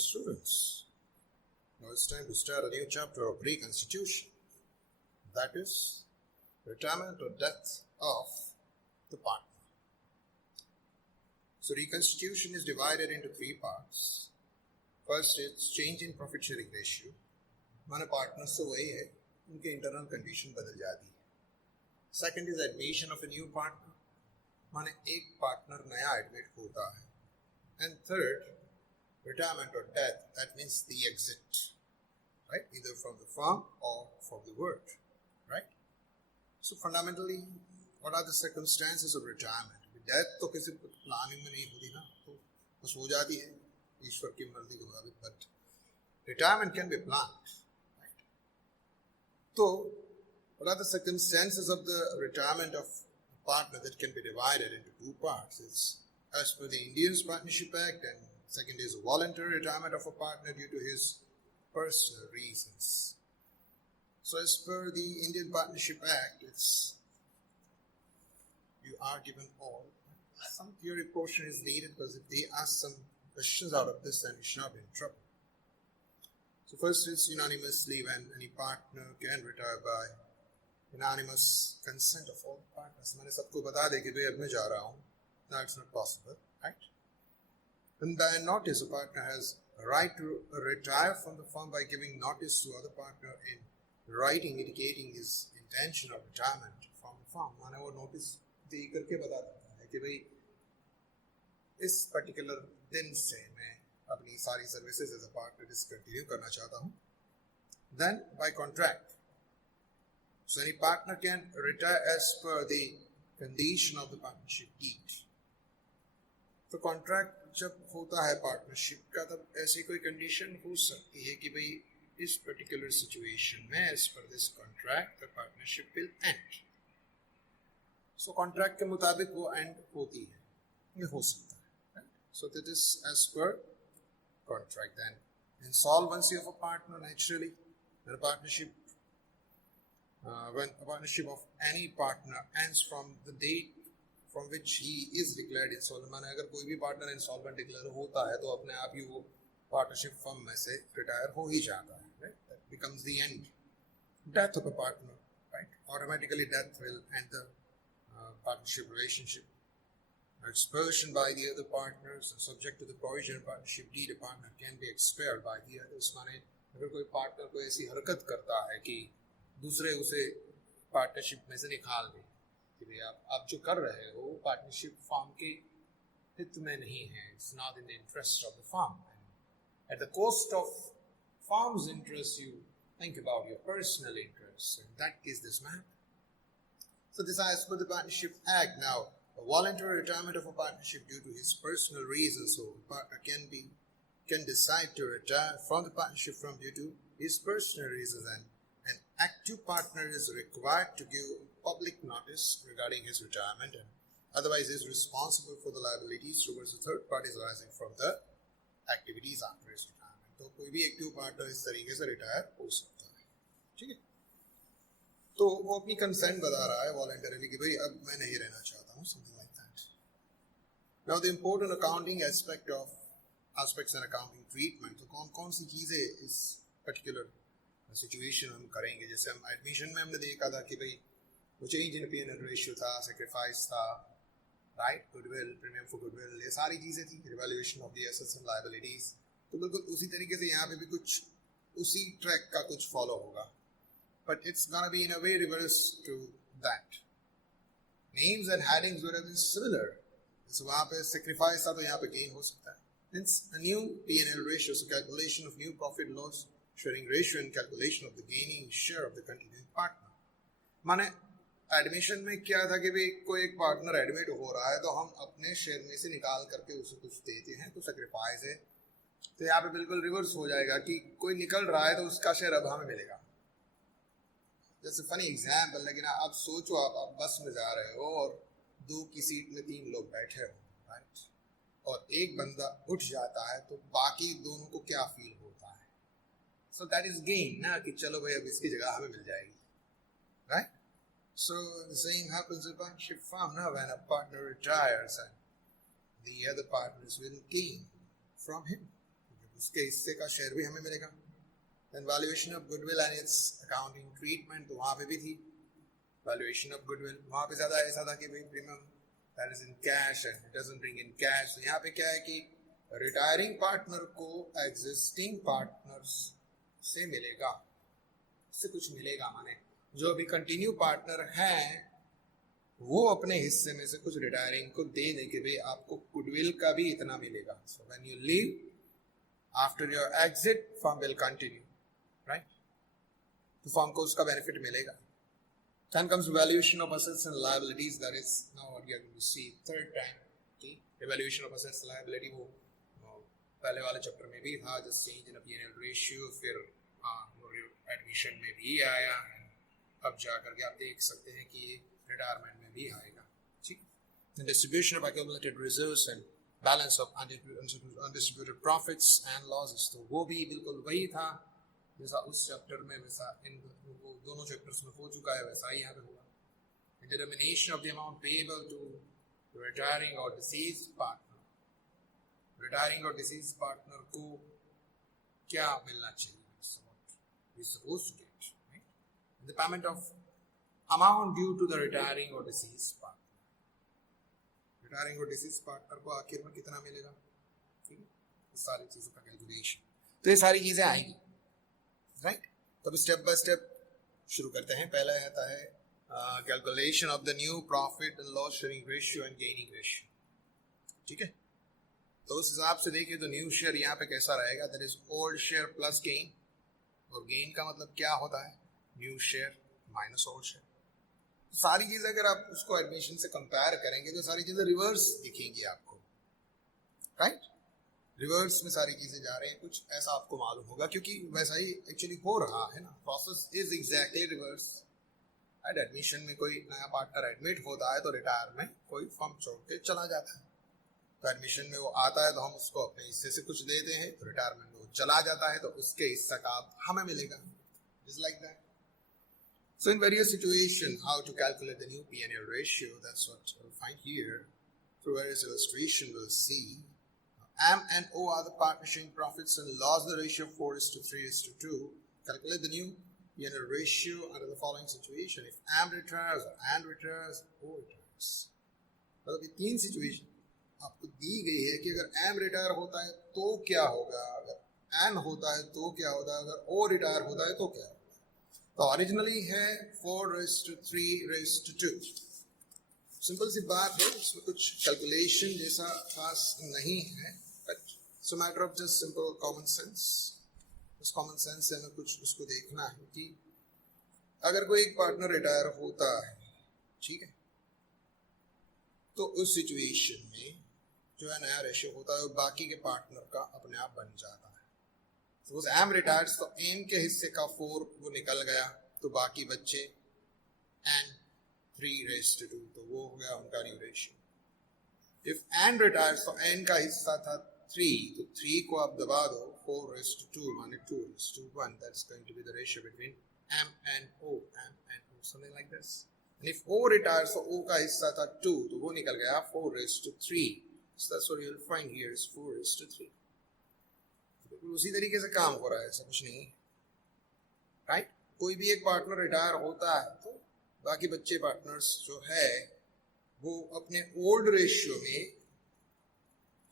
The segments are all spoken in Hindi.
students, now it's time to start a new chapter of reconstitution. That is, retirement or death of the partner. So reconstitution is divided into three parts. First, it's change in profit sharing ratio. माने partners तो वही है, उनके internal condition बदल जाती है. Second is admission of a new partner. माने एक partner नया admit होता है. And third, retirement or death. That means the exit, right? Either from the firm or from the work, right? So fundamentally, what are the circumstances of retirement? Death तो किसी planning में नहीं होती ना, तो बस हो जाती है ईश्वर की मर्जी के मुताबिक. But retirement can be planned, right? So, what are the circumstances of the retirement of a partner that can be divided into two parts? It's as per the Indians Partnership Act, and second is voluntary retirement of a partner due to his personal reasons. So as per the Indian Partnership Act, it's you are given all. Some theory portion is needed because if they ask some questions out of this, then you should not be in trouble. So first is unanimously when any partner can retire by unanimous consent of all partners. मैंने सबको बता दे कि भाई अब मैं जा रहा हूँ. That's not possible, right? And by notice, a partner has a right to retire from the firm by giving notice to other partner in writing indicating his intention of retirement from the firm. माने वो notice दे करके बता देता है कि भाई इस particular दिन से मैं अपनी सारी services as a partner discontinue करना चाहता हूँ. Then by contract, so any partner can retire as per the condition of the partnership deed. तो कॉन्ट्रैक्ट जब होता है पार्टनरशिप का तब ऐसी कोई कंडीशन हो सकती है कि भाई इस पर्टिकुलर सिचुएशन में as per this contract the partnership will end. So contract के मुताबिक वो एंड होती है, ये हो सकता है. So that is as per contract. Then insolvency of a partner, naturally when a partnership of any partner ends from the date from which he is declared insolvent. माने अगर कोई भी पार्टनर insolvent declare होता है तो अपने आप ही वो पार्टनरशिप फर्म में से रिटायर हो ही जाता है, right? That becomes the end. Death of a partner, right? Automatically death will end the partnership relationship. Expulsion by the other partners subject to the provision of partnership deed. A partner can be expelled by the others. माने अगर कोई पार्टनर को ऐसी हरकत करता है कि दूसरे उसे पार्टनरशिप में से निकाल दे कि भाई आप जो कर रहे हो पार्टनरशिप फर्म के हित में नहीं है. It's not in the interest of the firm. At the cost of firms interest you think about your personal interest. In that case this man. So this as per the Partnership Act. Now, a voluntary retirement of a partnership due to his personal reasons. So a partner can decide to retire from the partnership firm due to his personal reasons, and an active partner is required to give public notice regarding his retirement, and otherwise is responsible for the liabilities towards the third parties arising from the activities after his retirement. तो कोई भी एक्टिव पार्टनर इस तरीके से रिटायर हो सकता है, ठीक है. तो वो अपनी कंसेंट बता रहा है वॉलंटरीली कि भाई अब मैं नहीं रहना चाहता हूँ, something like that. Now the important accounting aspects and accounting treatment. तो कौन सी चीज़ें इस पर्टिकुलर सिचुएशन हम करेंगे. जैसे हम एडमिशन में हमने देखा था कि भाई वो चेंज इन P&L रेशियो था, सेक्रीफाइस था, right, goodwill, premium for goodwill, ये सारी चीज़ें थी, revaluation of the assets and liabilities. तो बिल्कुल उसी तरीके से यहाँ पे भी कुछ उसी ट्रैक का कुछ फॉलो होगा, but it's gonna be in a way reverse to that. Names and headings would have been similar. जैसे वहाँ पे सेक्रीफाइस था तो यहाँ पे गेन हो सकता है. Hence, a new P&L ratio, so calculation of new profit loss sharing ratio and calculation of the gaining share of the continuing partner. माने एडमिशन में क्या था कि भाई कोई एक पार्टनर एडमिट हो रहा है तो हम अपने शेयर में से निकाल करके उसे कुछ देते हैं, तो सेक्रीफाइस है. तो यहाँ पे बिल्कुल रिवर्स हो जाएगा कि कोई निकल रहा है तो उसका शेयर अब हमें मिलेगा. जैसे फनी एग्जाम्पल, लेकिन आप सोचो आप बस में जा रहे हो और 2 की सीट में 3 लोग बैठे हो, राइट, और एक बंदा उठ जाता है तो बाकी दोनों को क्या फील होता है. सो दैट इज गेन ना, कि चलो भाई अब इसकी जगह हमें मिल जाएगी, right. So the same happens in partnership firm ना, when a partner retires and the other partners will gain from him. उसके हिस्से का शेयर भी हमें मिलेगा। Then valuation of goodwill and its accounting treatment, तो वहाँ पे भी थी वैल्यूएशन ऑफ गुडविल, वहाँ पे ज़्यादा ऐसा था कि भाई premium that is in cash and it doesn't bring in cash. तो यहाँ पे क्या है कि रिटायरिंग पार्टनर को एग्जिस्टिंग पार्टनर्स से मिलेगा, इससे कुछ मिलेगा, माने जो अभी कंटिन्यू पार्टनर हैं वो अपने हिस्से में से कुछ रिटायरिंग को दे दे कि भाई आपको गुडविल का भी इतना मिलेगा। So when you leave after your exit firm will continue, right, तो फर्म को उसका बेनिफिट मिलेगा। Then comes valuation of assets and liabilities, that is now what we are going to see third time, okay? Evaluation of assets and liability वो पहले वाले चैप्टर में भी था, just change in a P&L ratio, फिर एडमिशन में भी आया, अब जाकर के आप देख सकते हैं कि ये रिटायरमेंट में भी आएगा, ठीक। The distribution of accumulated reserves and balance of undistributed profits and losses, तो वो भी बिल्कुल वही था जैसा उस चैप्टर में, वैसा इन दोनों चैप्टर्स में हो चुका है, वैसा ही यहाँ पे होगा। Determination of the amount payable to retiring or deceased partner, retiring or deceased partner को क्या मिलना चाहिए, we supposed to get, right? The payment of amount due to the retiring or deceased partner, retiring or deceased partner को आखिर में कितना मिलेगा, ठीक है, इस सारी चीजों का कैलकुलेशन, तो ये सारी चीजें आएंगी, राइट। तो स्टेप बाय स्टेप शुरू करते हैं। पहला आता है calculation of the new profit and loss sharing ratio and gaining ratio, ठीक है। तो उस हिसाब से देखिए तो न्यू शेयर यहाँ पे कैसा रहेगा, that is old share plus gain, और गेन का मतलब क्या होता है, new share minus old share. सारी चीजें अगर आप उसको एडमिशन से कंपेयर करेंगे तो सारी चीजें रिवर्स दिखेंगी आपको, राइट, रिवर्स में सारी चीजें जा रही हैं, कुछ ऐसा आपको मालूम होगा क्योंकि वैसा ही एक्चुअली हो रहा है ना, process is exactly reverse. Admission में कोई नया पार्टनर एडमिट होता है तो रिटायर में कोई फर्म छोड़ के चला जाता है, तो एडमिशन में वो आता है तो हम उसको अपने हिस्से से कुछ देते हैं, तो रिटायरमेंट में वो चला जाता है तो उसके हिस्सा का हमें मिलेगा, just like that. So in various situations, how to calculate the new P&L ratio, that's what we'll find here. Through various illustration, we'll see. M and O are the partnership profits and loss. The ratio 4:3:2. Calculate the new P&L ratio under the following situation. If M retires, or N retires, O retires. मतलब ये तीन सिचुएशन आपको दी गई है कि अगर M रिटायर होता है तो क्या होगा, अगर N होता है तो क्या होता है, अगर O रिटायर होता है तो क्या होगा। तो ओरिजिनली है 4:3:2। सिंपल सी बात है, इसमें कुछ कैलकुलेशन जैसा खास नहीं है, but it's a matter of just simple common sense. उस कॉमन सेंस से हमें कुछ उसको देखना है कि अगर कोई एक पार्टनर रिटायर होता है, ठीक है, तो उस सिचुएशन में जो है नया रेशियो होता है वो बाकी के पार्टनर का अपने आप बन जाता है। सपोज एम रिटायर्स तो एम के हिस्से का 4 वो निकल गया, तो बाकी बच्चे एन 3:2, तो वो हो गया उनका new ratio. If N retires तो एन का हिस्सा था 3, तो 3 को आप दबा दो, 4:2 माने 2:1, that's going to be the ratio between M and O, something like this. And if O retires तो ओ का हिस्सा था 2, तो वो निकल गया 4:3, so that's what you'll find here is 4:3। बिल्कुल उसी तरीके से काम हो रहा है, ऐसा कुछ नहीं, राइट। कोई भी एक पार्टनर रिटायर होता है तो बाकी बच्चे पार्टनर्स जो है वो अपने ओल्ड रेशियो में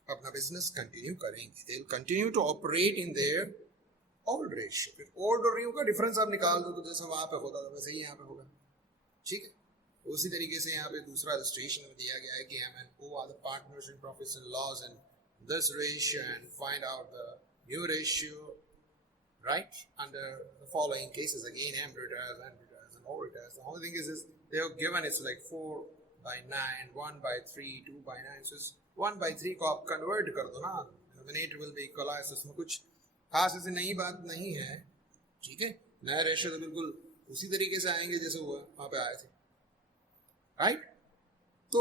अपना बिजनेस कंटिन्यू करेंगे, they will continue to operate in their old ratio. फिर ओल्ड और न्यू का डिफरेंस आप निकाल दो, तो जैसे वहां पे होता था वैसे ही यहाँ पे होगा, ठीक है। उसी तरीके से यहाँ पे दूसरा इलस्ट्रेशन में दिया गया है कि M and O are the partners in profits and loss and this ratio, and find out the new ratio, right, under the following cases. Again, M retires, N retires, and O retires. The only thing is they have given it's like 4/9, 1/3, 2/9. So 1/3 को आप convert कर दो ना, denominator will be equalized. इसमें कुछ खास ऐसी नई बात नहीं है, ठीक है। नया रेशियो तो बिल्कुल उसी तरीके से आएंगे जैसे वो वहाँ पे आए थे, राइट। तो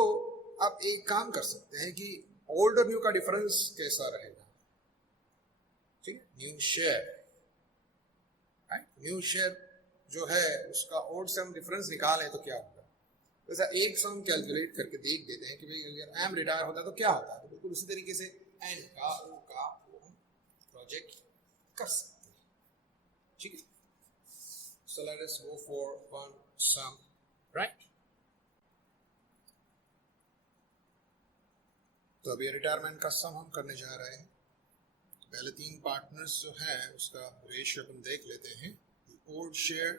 आप एक काम कर सकते हैं कि ओल्ड और न्यू का डिफरेंस कैसा रहेगा, ठीक है। New share, right, new share जो है उसका ओल्ड से हम डिफरेंस निकालें तो क्या होगा, वैसा एक सम कैलकुलेट करके देख देते हैं कि भाई अगर एम रिटायर होता है तो क्या होता है। तो बिल्कुल उसी तरीके से एन का ओ का थोड़ा लॉजिक कर सकते हैं, ठीक है। So let us go for one sum, right? तो अभी रिटायरमेंट का सम हम करने जा रहे हैं। पहले 3 पार्टनर्स जो है उसका रेशियो अपन देख लेते हैं। ओल्ड शेयर,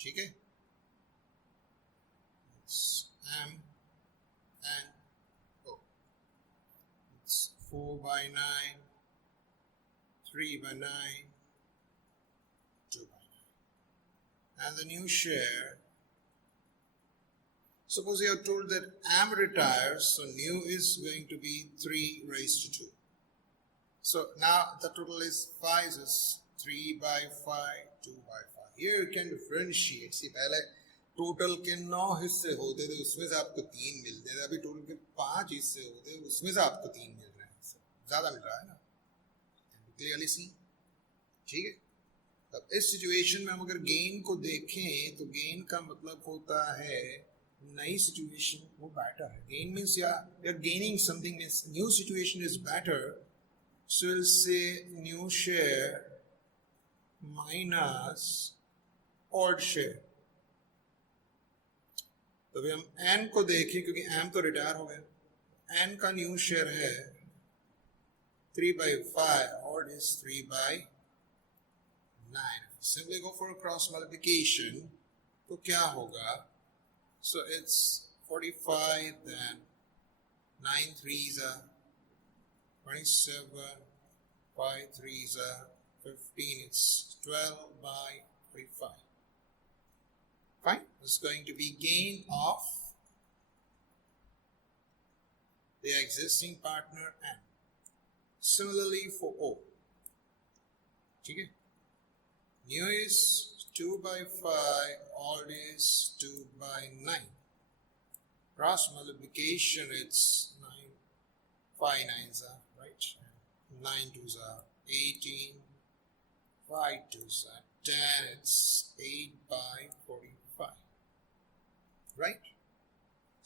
ठीक है, M and O. It's 4/9, 3/9, 2/9. And the new share, suppose you are told that M retires, so new is going to be 3/2. So now the total is 5, is 3/5, 2/5. Here you can differentiate. See, पहले टोटल के 9 हिस्से होते थे, उसमें से आपको 3 मिलते थे। अभी टोटल के 5 हिस्से होते हैं, उसमें से आपको 3 मिल रहे हैं, ज्यादा मिल रहा है ना, क्लियरली सी, ठीक है। अब इस सिचुएशन में हम अगर गेन को देखें तो गेन का मतलब होता है नई सिचुएशन वो बेटर है। गेन मीन्स या gaining something, means new situation is better, so will say new share minus old share. तो अभी हम एन को देखें, क्योंकि एम तो रिटायर हो गया। एन का न्यू शेयर है 3/5, old is 3/9। Simply go for a cross multiplication, तो क्या होगा? So it's 45, then 9 3s are 27, 5 3s are 15, it's 12/45. Fine, it's going to be gain of the existing partner N. Similarly for O, ठीक है, new is 2/5, old is 2/9. Cross multiplication, it's 9, 5 9s are, right? 9 2s are 18, 5 2s are 10, it's 8/45, right?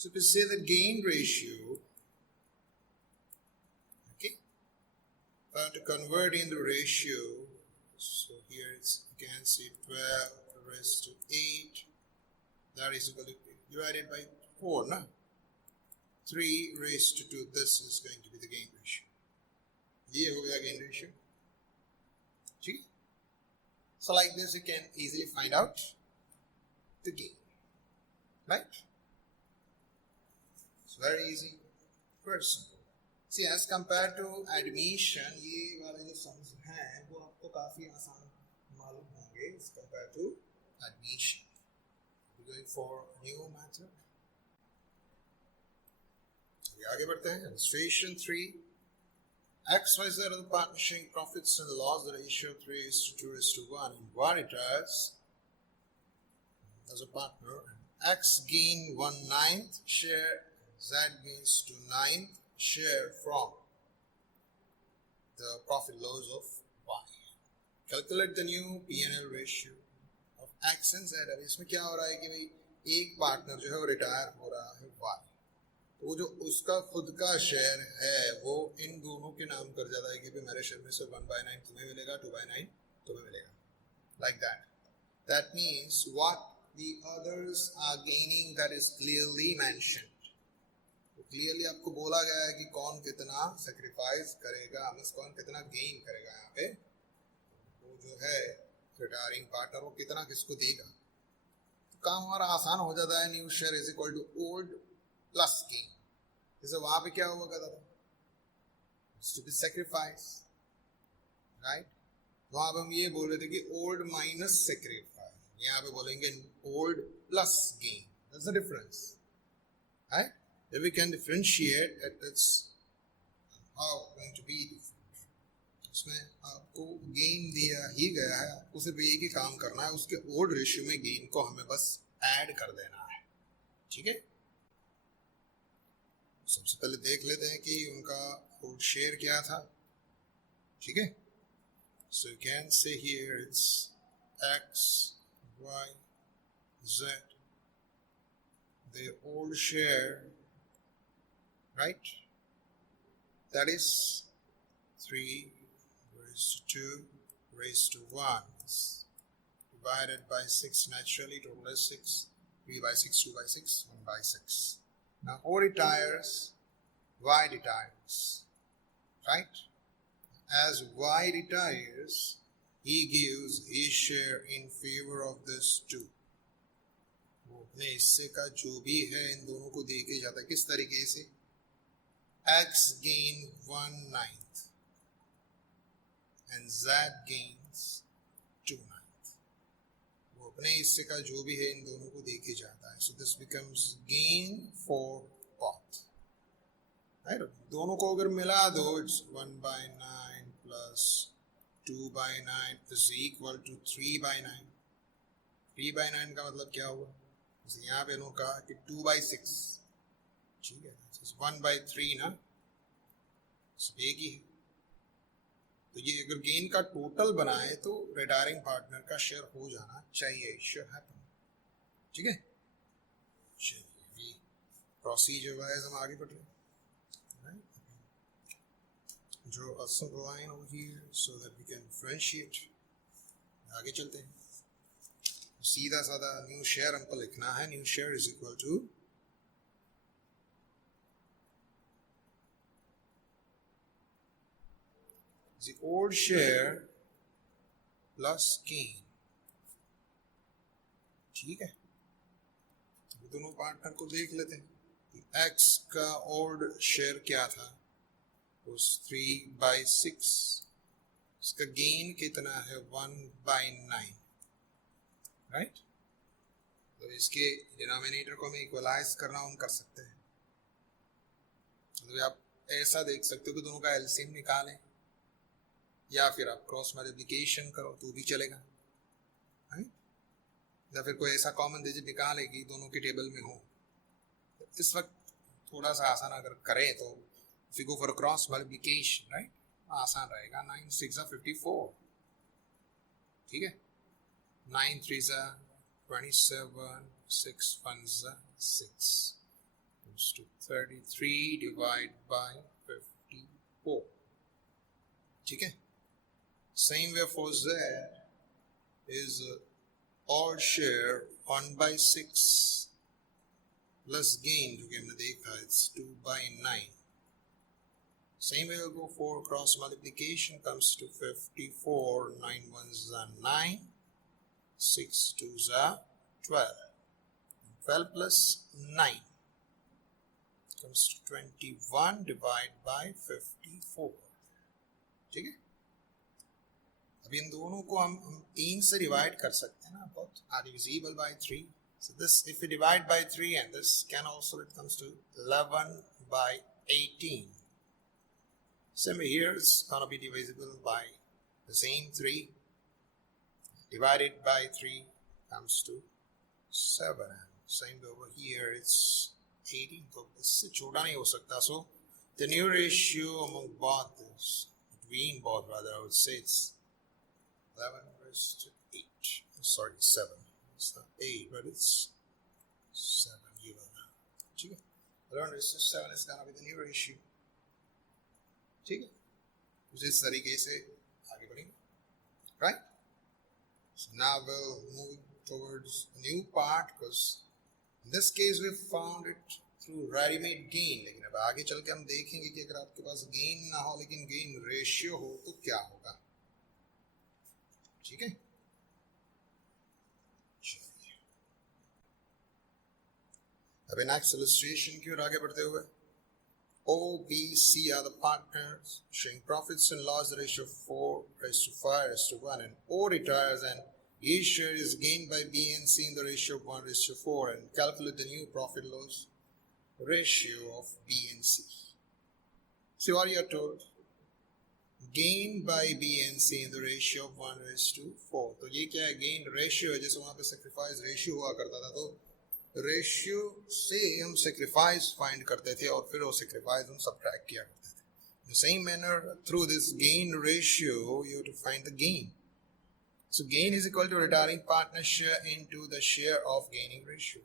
So to say the gain ratio, okay, if I have to convert in the ratio, so here it's, you can see 12/8, that is equal to divided by 4, no? 3/2, this is going to be the gain ratio. ये हो गया gain ratio, ठीक? So like this you can easily find out the gain, right? It's very easy, very simple. See, as compared to admission, ये वाले जो sums हैं वो आपको काफी आसान मालूम होंगे as compared to admission. We're going for new method. आगे बढ़ते हैं। Illustration 3. X, Y, Z are the partnership profits and loss. The ratio 3:2:1. In one retires as a partner, and X gain 1/9 share, Z gains 2/9 share from the profit loss of Y. Calculate the new P&L ratio of X and Z. अब इसमें क्या हो रहा है कि भाई एक पार्टनर जो है वो रिटायर हो रहा है Y, तो वो जो उसका खुद का शेयर है वो इन दोनों के नाम कर जाता है कि भाई मेरे शेयर में से 1/9 तुम्हें मिलेगा, 2/9 तुम्हें मिलेगा, like that. That means what the others are gaining, that is clearly mentioned. तो clearly आपको बोला गया है कि कौन कितना sacrifice करेगा, मींस कौन कितना gain करेगा। यहाँ पे वो जो है रिटायरिंग पार्टनर वो कितना किसको देगा, तो काम हमारा आसान हो जाता है। New share is equal to old plus gain. जैसे वहां पे क्या हुआ करता था, टू बी सैक्रिफाइस, राइट? वहां पे हम ये बोल रहे थे कि ओल्ड माइनस सैक्रिफाइस, यहाँ पे बोलेंगे old plus gain. That's the difference, right? If we can differentiate, that's how going to be different. उसमें आपको गेन दिया ही गया है, आपको सिर्फ एक ही काम करना है, उसके ओल्ड रेशियो में गेन को हमें बस ऐड कर देना है, ठीक है? सबसे पहले देख लेते हैं कि उनका ओल्ड शेयर क्या था, ठीक है? So you can say here it's X, Y, Z, their old share, right? That is 3 raised to 2 raised to 1 divided by 6 naturally, total is 6. 3 by 6, 2 by 6, 1 by 6. Now O retires, Y retires, right? As Y retires, he gives his share in favor of this 2. वो अपने हिस्से का जो भी है इन दोनों को दे के जाता है. किस तरीके से? X gain 1/9 and Z gains 2/9. वो अपने हिस्से का जो भी है इन दोनों को दे के जाता है. So this becomes gain for both. Right? दोनों को अगर मिला दो, it's 1/9 plus 2/9 is equal to 3/9. 3/9 का मतलब क्या हुआ? यहाँ पे उन्होंने कहा कि 2/6. ठीक है, 1/3 ना, एक ही है. तो ये अगर गेन का टोटल बनाए तो रिटायरिंग पार्टनर का शेयर हो जाना चाहिए. Share happen. ठीक है, चलिए प्रोसीजर वाइज हम आगे बढ़ रहे हैं. Draw a simple line over here so that we can differentiate. आगे चलते हैं. सीधा साधा न्यू शेयर हमको लिखना है. New share is equal to the old share plus gain. ठीक है, दोनों पार्टनर को देख लेते हैं. X का ओल्ड शेयर क्या था? उस 3/6. इसका गेन कितना है? 1/9. राइट? तो इसके डिनोमिनेटर को हमें इक्वलाइज करना हम कर सकते हैं. तो आप ऐसा देख सकते हो कि दोनों का एलसीएम निकालें, या फिर आप क्रॉस मल्टीप्लिकेशन करो तो भी चलेगा. या फिर कोई ऐसा कॉमन डिजिट निकाले कि दोनों के टेबल में हो. इस वक्त थोड़ा सा आसान अगर करें तो if you go for a cross multiplication, right, आसान रहेगा. 9 6 54. ठीक है, 9 3 27, 6 1 6 comes to 33 divided by 54. ठीक है. Same way for Z is odd share 1/6 plus gain जो कि हमने देखा, it's 2/9. Same way we'll go for cross multiplication, comes to 54. 9 1s are 9, 6 2s are 12. 12 plus 9 comes to 21 divided by 54. ठीक है. अभी इन दोनों को हम 3 से डिवाइड कर सकते हैं ना. Both are divisible by 3. So this, if we divide by 3, and this can also, it comes to 11/18. Same here, it's gonna be divisible by the same 3. Divided by 3 comes to 7. Same over here, it's 18. तो इससे छोटा नहीं हो सकता. So the new ratio among both is, between both rather, I would say it's 11:8. Sorry, 7. It's not 8, but it's 7 here. ठीक है, 11:7 is gonna be the new ratio. ठीक है, इस तरीके से आगे बढ़ेंगे. Right? So now we'll move towards a new part, because in this case we found it through ready-made gain. लेकिन अब आगे चल के हम देखेंगे कि अगर आपके पास गेन ना हो लेकिन गेन रेशियो हो तो क्या होगा. ठीक है, अब नेक्स्ट इलस्ट्रेशन की ओर आगे बढ़ते हुए, O, B, C are the partners showing profits and loss ratio 4:5:1, and O retires and his share is gained by B and C in the ratio of 1:4, and calculate the new profit loss ratio of B and C. See what you are told? Gain by B and C in the ratio of 1:4. तो ये क्या है? गेन रेशियो है. जैसे वहां पे सेक्रीफाइस रेशियो हुआ करता था, तो रेशियो से हम सेक्रीफाइस फाइंड करते थे और फिर वो सेक्रीफाइस हम सबट्रैक्ट किया करते थे. The same manner, through this gain ratio, you have to find the gain. So gain is equal to retiring partner share into the share of gaining ratio.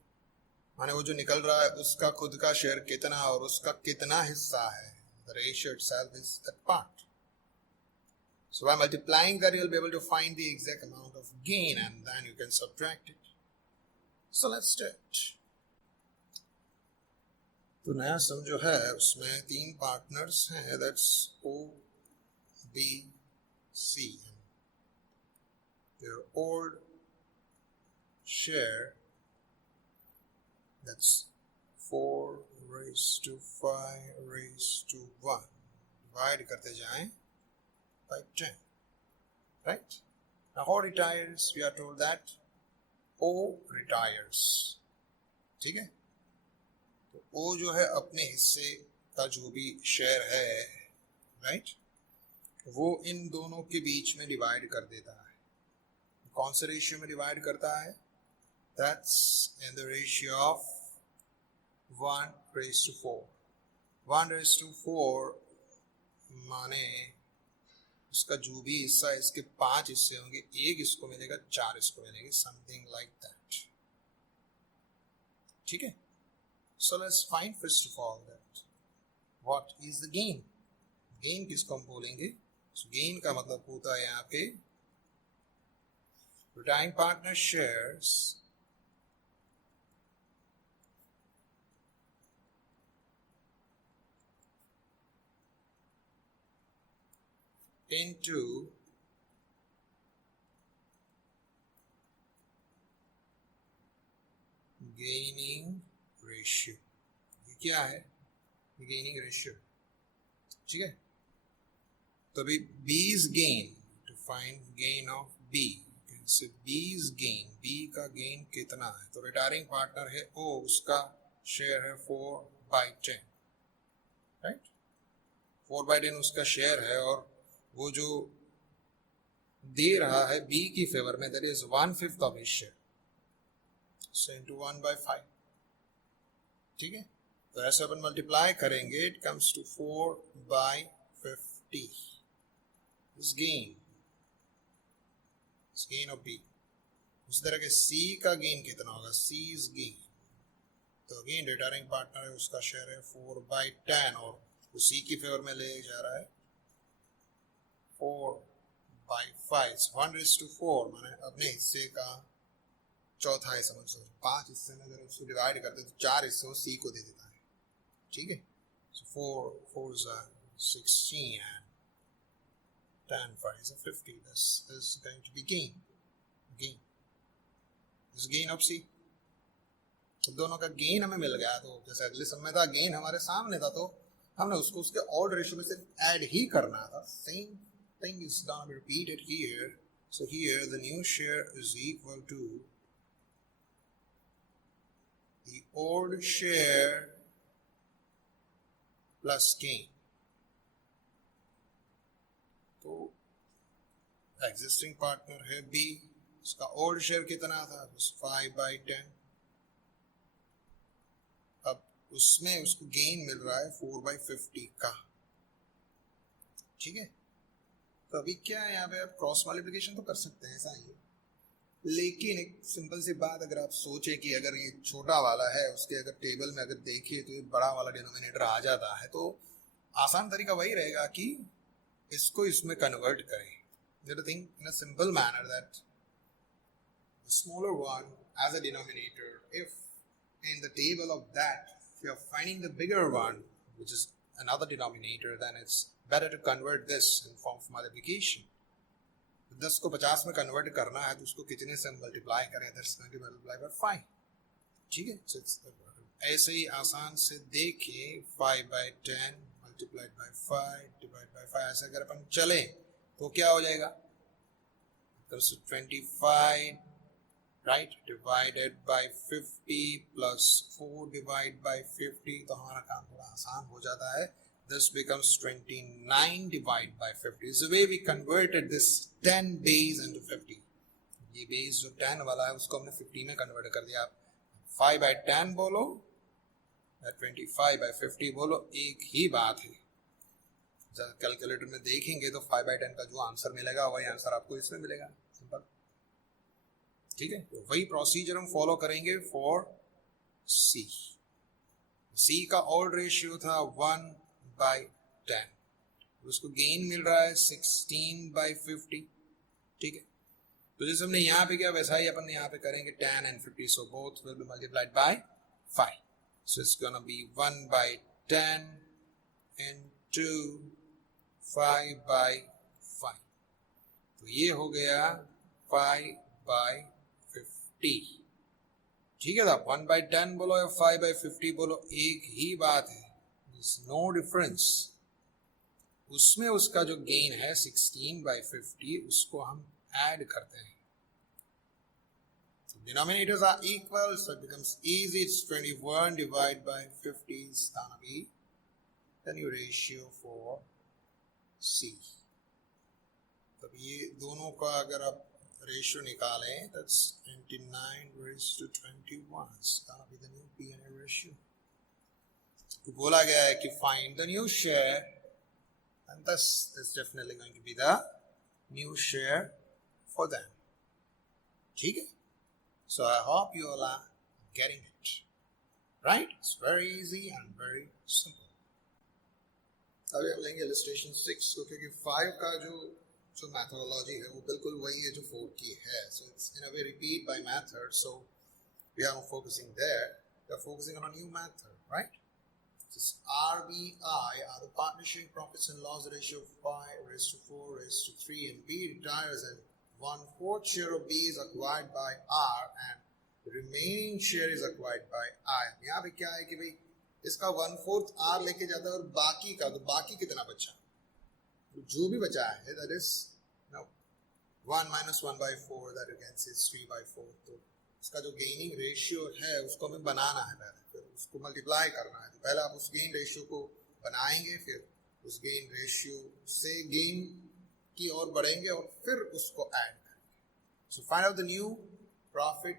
माने वो जो निकल रहा है उसका खुद का शेयर कितना और उसका कितना हिस्सा है. The ratio itself is that part. So by multiplying that, you'll be able to find the exact amount of gain and then you can subtract it. So let's start. तो नया सम जो है उसमें 3 पार्टनर्स हैं, that's O, B, C. Their old share, that's 4 raised to 5 raised to 1. Divide करते जाएं by 10, right? Now who retires? We are told that O retires. ठीक है, तो O जो है अपने हिस्से का जो भी शेयर है, राइट, वो इन दोनों के बीच में डिवाइड कर देता है. कौन से रेशियो में डिवाइड करता है? That's in the ratio of 1 raised to 4. 1 raised to 4 माने उसका जो भी हिस्सा है, इसके 5 हिस्से होंगे, एक इसको मिलेगा, 4 इसको मिलेंगे, समथिंग लाइक दैट. ठीक है. So let's find first of all that what is the gain. Gain किसको हम बोलेंगे? So gain का मतलब होता है यहाँ पे retiring partner shares into gaining ratio. ये क्या है? Gaining ratio. ठीक है. तो अभी B's gain, to find gain of B, so B's gain, B का gain कितना है? तो retiring partner है O, उसका शेयर है 4/10, राइट? 4/10 उसका शेयर है और वो जो दे रहा है B की फेवर में, that is 1/5 of his share, so into 1/5. ठीक है. तो ऐसे अपन मल्टीप्लाई करेंगे, it comes to 4/50. This gain of B. उस तरह के C का गेन कितना होगा? C's gain, तो अगेन रिटायरिंग पार्टनर है, उसका शेयर है 4/10 और वो C की फेवर में ले जा रहा है 4/5. 1:4 माने अपने हिस्से का चौथा है, समझ लो. 5 हिस्से में अगर उसको डिवाइड करते तो 4 हिस्से C को दे देता है. ठीक है. So 4 is 16 and 10 5 is 50. This is going to be gain. This gain of C. तो दोनों का गेन हमें मिल गया. तो जैसे अगले समय था, गेन हमारे सामने था, तो हमने उसको उसके ऑड रेशियो में से ऐड ही करना था. Same thing is gonna be repeated here. So here the new share is equal to the old share plus gain. तो एग्जिस्टिंग पार्टनर है B, उसका ओल्ड शेयर कितना था? 5/10. अब उसमें उसको गेन मिल रहा है 4/50 का. ठीक है. तो अभी क्या है, यहाँ पे आप क्रॉस मल्टीप्लिकेशन तो कर सकते हैं, ऐसा नहीं है, लेकिन एक सिंपल सी बात, अगर आप सोचे कि अगर ये छोटा वाला है, उसके अगर टेबल में अगर देखिए तो ये बड़ा वाला डिनोमिनेटर आ जाता है, तो आसान तरीका वही रहेगा कि इसको इसमें कन्वर्ट करें. Let us think in a simple manner that the smaller one as a denominator, if in the table of that if you are finding the bigger one which is another denominator, then it's better to convert this in form of multiplication. 10 को 50 में कन्वर्ट करना है तो उसको कितने से मल्टीप्लाई करें? that's going to multiply by 5. ठीक है. So ऐसे ही आसान से देखिए, 5/10 multiplied by 5 divided by 5, ऐसे अगर अपन चले तो क्या हो जाएगा? तो 25, right, divided by 50 plus 4 divided by 50, तो हमारा काम थोड़ा आसान हो जाता है. This becomes 29 divided by 50. So the way we converted this 10 base into 50. ये base जो 10 वाला है उसको हमने 50 में कन्वर्ट कर दिया. 5/10 बोलो या 25/50 बोलो, एक ही बात है. कैलकुलेटर में देखेंगे तो 5/10 का जो आंसर मिलेगा वही आंसर आपको इसमें मिलेगा. सिंपल. ठीक है. तो वही प्रोसीजर हम फॉलो करेंगे फॉर C. C का ओल्ड रेशियो था 1/10. उसको गेन मिल रहा है 16/50, ठीक है। तो जैसे हमने यहाँ पे किया वैसा ही अपन यहाँ पे करेंगे 10 and 50, so both will be multiplied by 5, so it's gonna be 1/10 into 5/5, तो ये हो गया 5/50, ठीक है। आप 1/10 बोलो या 5/50 बोलो, एक ही बात है, नो डिफरेंस। उसमें उसका जो गेन है 16/50, उसको हम ऐड करते हैं, denominators are equal, so it becomes easy. It's 21 divided by 50 is gonna be the new ratio for C. तब ये दोनों का अगर आप रेशियो निकालें, that's 29/21 is gonna be the new P&L ratio. तो बोला गया है कि find the new share, and thus is definitely going to be the new share for them, ठीक है। So I hope you all are getting it, right? It's very easy and very simple. अभी हम लेंगे illustration 6 को, क्योंकि 5 का जो methodology है वो बिल्कुल वही है जो 4 की है, so it's in a way repeat by method, so we are not focusing there, we are focusing on a new method, right? This RBI are the partnership profits and loss ratio of 5/4/3, and B retires and 1/4 share of B is acquired by R and the remaining share is acquired by I. यहाँ पे क्या है कि भाई इसका 1/4 R लेके जाता है और बाकी का, तो बाकी कितना बचा, तो जो भी बचा है that is now 1 - 1/4, that you can say 3/4, तो इसका जो गेनिंग रेशियो है उसको हमें बनाना है पहले, फिर उसको मल्टीप्लाई करना है। तो पहले आप उस गेन रेशियो को बनाएंगे, फिर उस गेन रेशियो से गेन की ओर बढ़ेंगे और फिर उसको ऐड करेंगे। So find out the new profit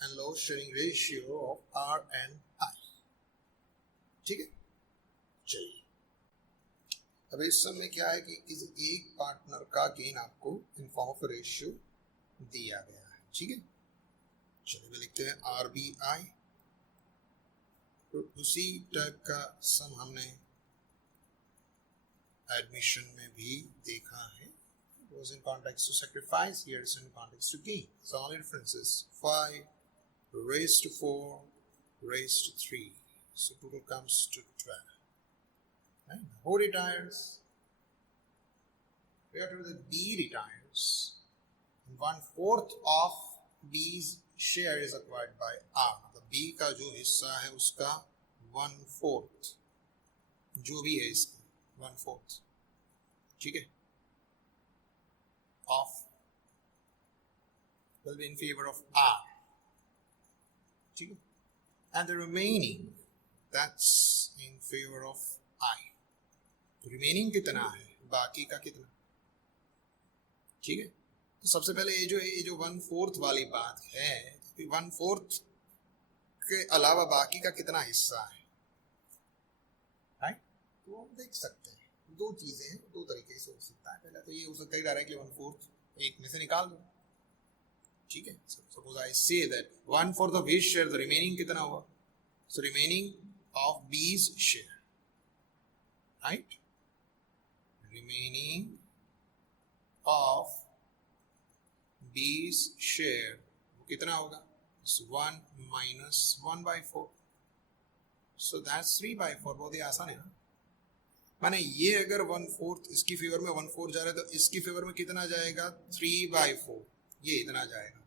and loss sharing ratio of R and I, ठीक है। चलिए, अब इस समय क्या है कि किसी एक पार्टनर का गेन आपको इन फॉर्म ऑफ रेशियो दिया गया है, ठीक है। चलिए लिखते हैं RBI, तो उसी टाइप का सम हमने एडमिशन में भी देखा है, was in context to sacrifice, here is in context to gain. So only difference is 5/4/3, so total comes to 12. Right? Who retires? We have to do the B retires, and 1/4 of B's share is acquired by R. The B का जो हिस्सा है उसका 1/4, जो भी है इसका 1/4, ठीक है, of will be in favor of R, ठीक है, and the remaining that's in favor of I. तो remaining कितना है, बाकी का कितना, ठीक है। तो सबसे पहले ये जो 1/4 वाली बात है, 1/4 के अलावा बाकी का कितना हिस्सा है, राइट। तो हम देख सकते हैं दो चीजें हैं, दो तरीके से हो सकता है। पहला तो ये हो सकता है डायरेक्टली 1/4 एक में से निकाल दो, ठीक है। Suppose I say that 1/4 of his share, the remaining कितना हुआ, सो रिमेनिंग ऑफ बीज शेयर, राइट, रिमेनिंग ऑफ बीज शेयर वो कितना होगा, 1 - 1/4, सो दैट्स 3/4। बहुत ही आसान है ना, माने ये अगर 1/4 इसकी फेवर में 1/4 जा रहा है तो इसकी फेवर में कितना जाएगा, 3/4, ये इतना जाएगा।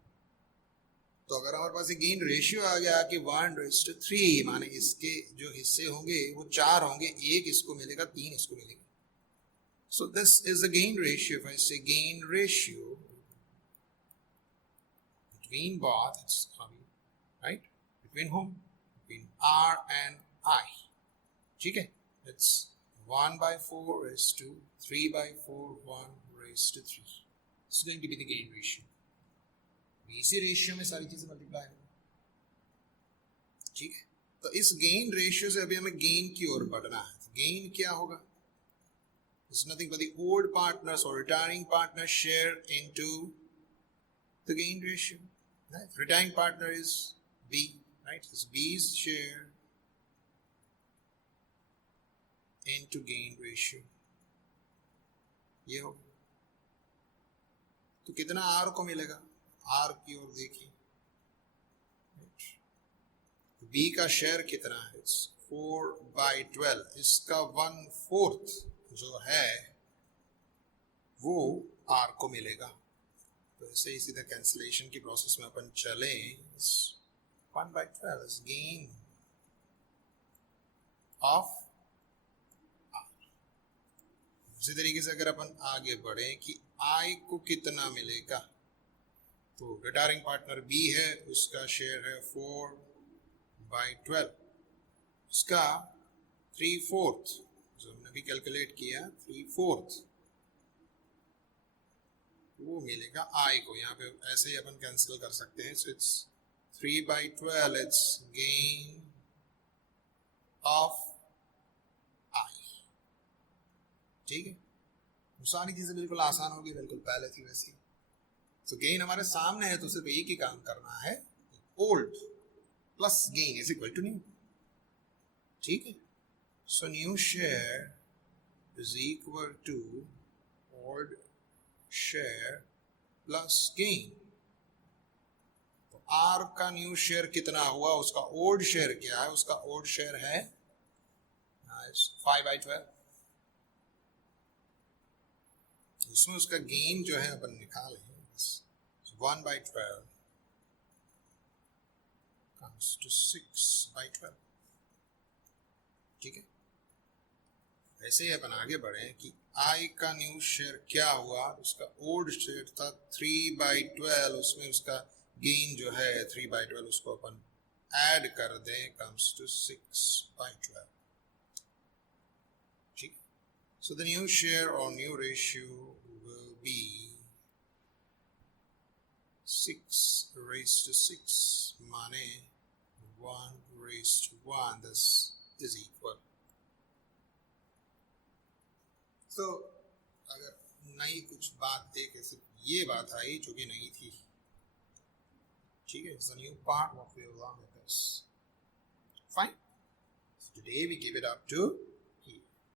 तो अगर हमारे पास गेन रेशियो आ गया कि 1:3, माने इसके जो हिस्से होंगे वो 4 होंगे, एक इसको मिलेगा, 3 इसको मिलेगा। So this is the gain ratio. If I say gain ratio between both, it's right, between whom, between R and I, ठीक है। It's 1/4:3/4, 1/3. It's going to be the gain ratio. इसी रेशियो में सारी चीजें मल्टीप्लाई होंगी, ठीक है। तो इस गेन रेशियो से अभी हमें गेन की ओर बढ़ना है। गेन क्या होगा, it's nothing but the old partners or retiring partners share into the gain ratio, right? Retiring partner is B, right? It's B's share into gain ratio. ये हो, तो कितना आर को मिलेगा, आर की ओर देखिए, बी का शेयर कितना है, 4/12, इसका 1/4 जो है वो आर को मिलेगा। तो ऐसे ही सीधा कैंसिलेशन की प्रोसेस में अपन चले, 1/12 इज गेन ऑफ आर। उसी तरीके से अगर अपन आगे बढ़े कि आई को कितना मिलेगा, तो रिटायरिंग पार्टनर बी है, उसका शेयर है 4/12, उसका 3/4 जो हमने भी कैलकुलेट किया, 3/4 वो मिलेगा आई को। यहाँ पे ऐसे ही अपन कैंसिल कर सकते हैं, so it's 3/12, it's gain of I. ठीक है, सारी चीजें बिल्कुल आसान होगी, बिल्कुल पहले थी वैसी। तो गेन हमारे सामने है, तो सिर्फ एक ही काम करना है, old plus gain is equal to new. ठीक है, so new share is equal to old share plus gain. तो आर का न्यू शेयर कितना हुआ, उसका ओल्ड शेयर क्या है, उसका ओल्ड शेयर है 5/12, उसमें उसका गेन जो है अपन निकाले 1/12 comes to 6/12। ठीक है, ऐसे ही अपन आगे बढ़े कि आई का न्यू शेयर क्या हुआ, उसका ओल्ड शेयर था 3/12, उसमें उसका गेन जो है 3/12, उसको अपन ऐड कर दें, comes to 6/12। ठीक, so the new share or new ratio will be 6/6 माने 1/1, this is equal। तो अगर नई कुछ बात देखे, सिर्फ ये बात आई जो कि नहीं थी। ठीक है, it's a new part what we will learn with this. Fine. So today we give it up to